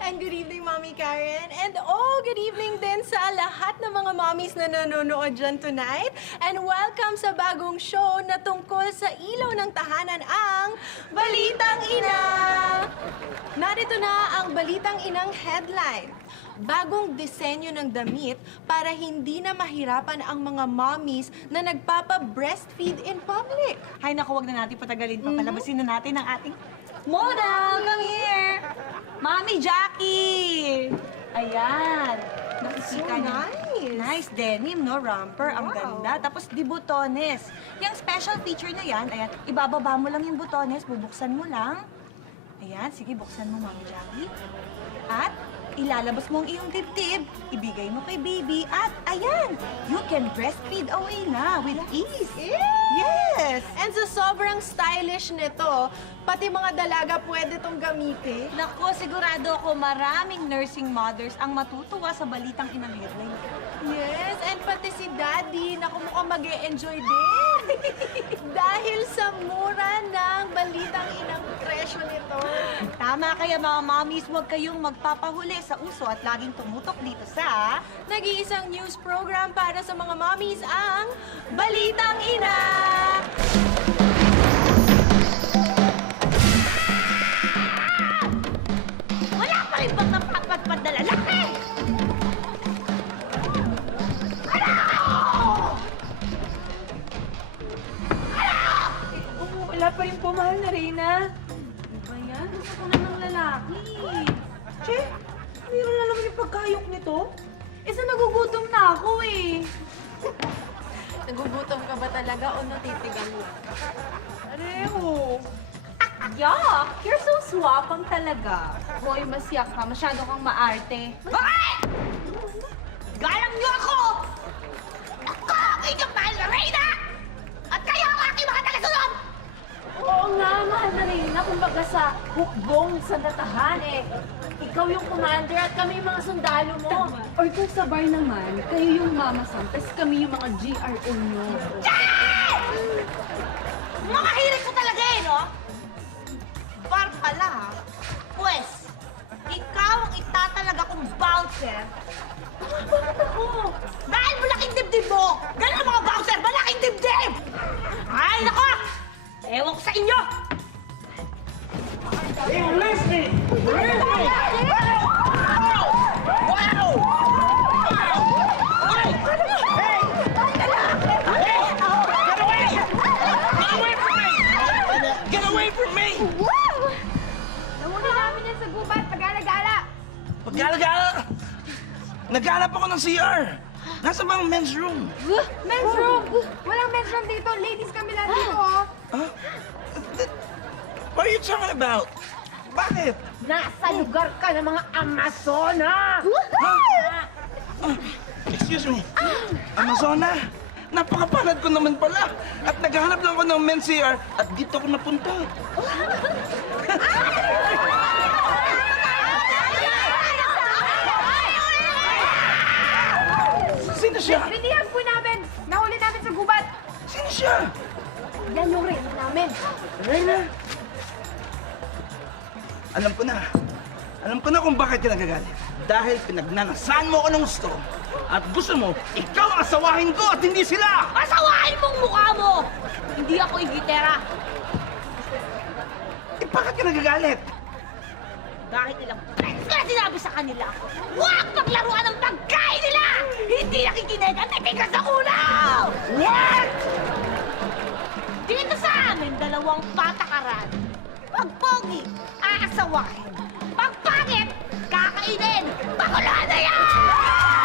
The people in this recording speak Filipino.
And good evening, Mommy Karen. And good evening din sa lahat ng mga mommies na nanonood dyan tonight. And welcome sa bagong show na tungkol sa ilaw ng tahanan, ang Balitang Ina! Narito na ang Balitang Inang headline. Bagong disenyo ng damit para hindi na mahirapan ang mga mommies na nagpapa-breastfeed in public. Hay naku, wag na natin patagalin pa. Palabasin na natin ang ating model. Come here! Mami Jackie! Ayan. Nakikita So niyo. nice. Nice denim, no? Romper. Ang Wow. ganda. Tapos di butones. Yung special feature na yan, ayan, ibababa mo lang yung butones, bubuksan mo lang. Ayan, sige, buksan mo, Mami Jackie. At ilalabas mo ang iyong dibdib, ibigay mo kay baby, at ayan, you can breastfeed away na with ease. Yes! And sa sobrang stylish nito, pati mga dalaga pwede tong gamitin. Nako, sigurado ako maraming nursing mothers ang matutuwa sa balitang inang headline. Yes, and pati si Daddy, naku mukhang mag-e-enjoy din. Dahil sa mura ng Balitang Inang presyo nito. Tama kaya mga mommies, huwag kayong magpapahuli sa uso at laging tumutok dito sa Nag-iisang news program para sa mga mommies, ang Balitang Ina! Wala pa rin bang napapatpad na lalaki? Wala pa rin po, mahal na Reyna. Ano ba yan? Gusto ko na ng lalaki. Che, mayroon na naman yung pagkayok nito. Sa nagugutom na ako eh. Nagugutom ka ba talaga o natitigan mo? Pareho. Yuck! You're so swapang talaga. Hoy, masyak ka. Masyado kang maarte. Bakit? Galang niyo ako! Ako ang inyong mahal na Reyna! At kayo ang aking mga tagasunod! Oo nga, mahal na Reyna. Kumbaga sa hukbong sa natahan eh. Ikaw yung commander at kami yung mga sundalo mo. Or kung sa bar naman, kayo yung mamasang, tapos kami yung mga GRO nyo. Mga hilig ko talaga eh, no? Bar pala, ha? Pwes, ikaw ang itatalaga kong bouncer. Bakit ako? Dahil malaking dibdib mo! Ganun ang mga bouncer, malaking dibdib! Ay, nako! Ewan ko sa inyo! Hey, release me! Release me! Wow! Hey! Hey! Hey! Get away! Get away from me! Get away from me! Nahuli namin yan sa gubat. Pagala-gala. Paggalagala! Naghanap ako ng CR! Nasa bang men's room? Men's room! Walang men's room dito. Ladies kami lang dito, oh. Huh? What are you talking about? Bakit? Nasa lugar ka ng mga Amazona! Excuse me. Amazona? Napakapalad ko naman pala. At naghahanap lang ako ng men's CR at dito ako napunta. Sino siya? Binihan po namin! Nahuli namin sa gubat! Sino siya? Yan yung rin namin. Reyna? Alam ko na. Alam ko na kung bakit ka nagagalit. Dahil pinagnanasaan mo ako ng gusto. At gusto mo, ikaw ang asawahin ko at hindi sila! Pasawain mong mukha mo! Hindi ako igitera. Eh, bakit ka nagagalit? Dahil ilang beses ko na sinabi sa kanila, huwag paglaruan ng pagkain nila! Hindi nakikinig at natigas sa ulo! What? Dito sa amin, dalawang patakaran. Pag pogi, aasawahin. Pag pangit, kakainin. Pakulo na yan!